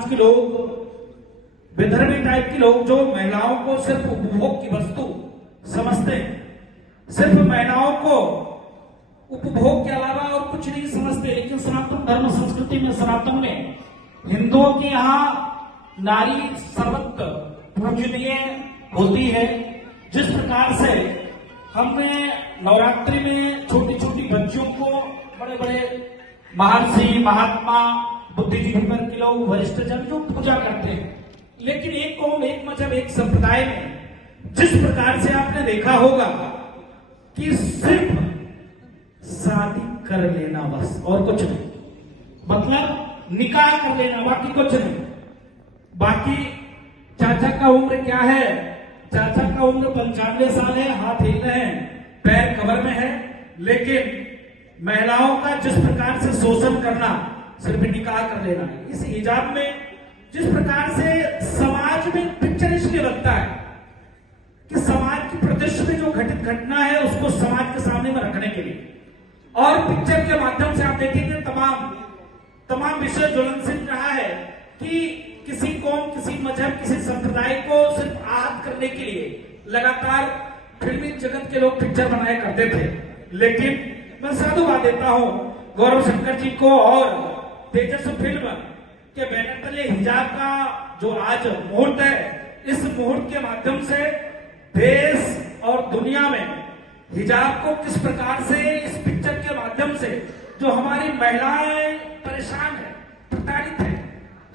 समाज के लोग, विधर्मी टाइप के लोग जो महिलाओं को सिर्फ उपभोग की वस्तु समझते हैं, सिर्फ महिलाओं को उपभोग के अलावा और कुछ नहीं समझते। लेकिन सनातन धर्म संस्कृति में, सनातन में, हिंदुओं के यहाँ नारी सर्वत्र पूजनीय होती है। जिस प्रकार से हमने नवरात्रि में छोटी छोटी बच्चियों को बड़े बड़े महर्षि, महात्मा, बुद्धिजीवी वर्ग के लोग, वरिष्ठ जन जो पूजा करते हैं, लेकिन एक कौम, एक मजहब, एक संप्रदाय में जिस प्रकार से आपने देखा होगा कि सिर्फ शादी कर लेना बस और कुछ नहीं, मतलब निकाह कर लेना, बाकी कुछ नहीं। बाकी चाचा का उम्र क्या है? चाचा का उम्र 95 साल है, हाथ हिल रहे हैं, पैर कब्र में है। लेकिन महिलाओं का जिस प्रकार से शोषण करना, सिर्फ निकाह कर लेना है। इस हिजाब में जिस प्रकार से समाज में पिक्चर इसलिए बनता है कि समाज की प्रदेश में जो घटित घटना है उसको समाज के सामने में रखने के लिए, और पिक्चर के माध्यम से आप देखेंगे तमाम विषय ज्वलनशील रहा है कि किसी कौम, किसी मजहब, किसी संप्रदाय को सिर्फ आहत करने के लिए लगातार फिल्मी जगत के लोग पिक्चर बनाया करते थे। लेकिन मैं साधुवाद देता हूं गौरव शंकर जी को और तेजस्वी फिल्म के बैनर तले हिजाब का जो आज मुहूर्त है, इस मुहूर्त के माध्यम से देश और दुनिया में हिजाब को किस प्रकार से इस पिक्चर के माध्यम से जो हमारी महिलाएं परेशान है, प्रताड़ित है,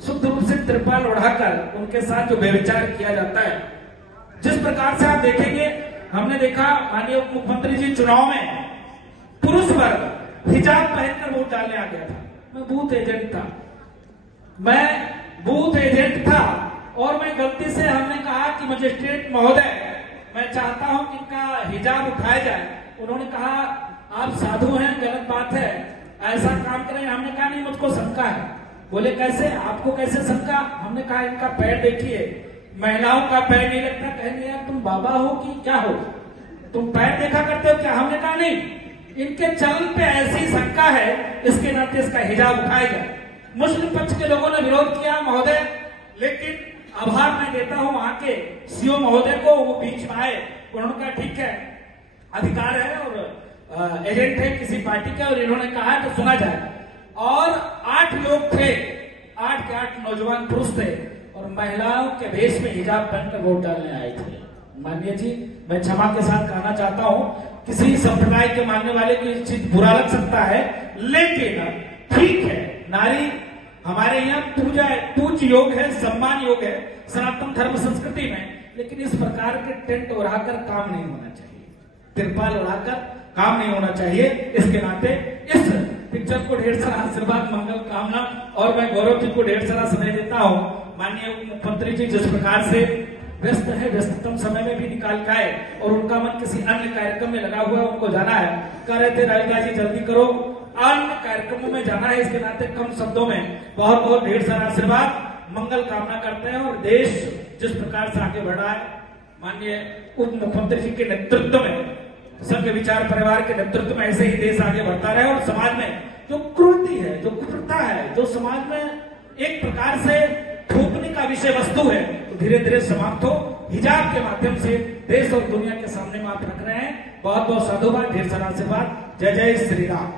शुद्ध रूप से त्रिपाल उड़ाकर उनके साथ जो व्यभिचार किया जाता है, जिस प्रकार से आप देखेंगे, हमने देखा माननीय उप मुख्यमंत्री जी चुनाव में पुरुष वर्ग हिजाब पहनकर वोट डालने आ गया था। मैं बूथ एजेंट था और मैं गलती से, हमने कहा कि मजिस्ट्रेट महोदय, मैं चाहता हूं कि इनका हिजाब उठाया जाए। उन्होंने कहा आप साधु हैं, गलत बात है, ऐसा काम करें। हमने कहा नहीं, मुझको शंका है। बोले कैसे? आपको कैसे शंका? हमने कहा इनका पैर देखिए, महिलाओं का पैर नहीं लगता। कहेंगे यार तुम बाबा हो कि क्या हो, तुम पैर देखा करते हो क्या? हमने कहा नहीं, इनके चलन पे ऐसी शंका है, इसके नाते इसका हिजाब उठाया जाए। मुस्लिम पक्ष के लोगों ने विरोध किया महोदय, लेकिन आभार मैं देता हूं वहां के सीओ महोदय को, वो बीच में आए। उन्होंने कहा ठीक है, अधिकार है और एजेंट है किसी पार्टी का, और इन्होंने कहा तो सुना जाए। और 8 लोग थे, 8 के 8 नौजवान पुरुष थे और महिलाओं के भेष में हिजाब पहनकर वोट डालने आए थे। माननीय जी, मैं क्षमा के साथ कहना चाहता हूं, किसी संप्रदाय के मानने वाले को इस चीज बुरा लग सकता है, लेकिन ठीक है, नारी हमारे यहाँ पूज्य योग है, सम्मान योग है सनातन धर्म संस्कृति में। लेकिन इस प्रकार के टेंट उड़ाकर काम नहीं होना चाहिए, तिरपाल उड़ाकर काम नहीं होना चाहिए। इसके नाते इस पिक्चर को ढेर सारा आशीर्वाद, मंगल कामना, और मैं गौरव जी को ढेर सारा समय देता हूँ। माननीय उप मुख्यमंत्री जी जिस प्रकार से व्यस्त है, व्यस्ततम समय में भी निकाल के आए और उनका मन किसी अन्य कार्यक्रम में लगा हुआ है, उनको जाना है, कह रहे थे राधिका जी जल्दी करो, अन्य कार्यक्रमों में जाना है। इसके नाते कम शब्दों में बहुत बहुत ढेर सारा आशीर्वाद, मंगल कामना करते हैं। और देश जिस प्रकार से आगे बढ़ रहा है, माननीय उप मुख्यमंत्री जी के नेतृत्व में, संघ विचार परिवार के नेतृत्व में ऐसे ही देश आगे बढ़ता रहे। और समाज में जो क्रूरता है, जो कुप्रथा है, जो समाज में एक प्रकार से थूकने का विषय वस्तु है, तो धीरे धीरे समाप्त हो। हिजाब के माध्यम से देश और दुनिया के सामने में आप रख रहे हैं। बहुत बहुत साधुवाद, ढेर सारा आशीर्वाद। जय जय श्री राम।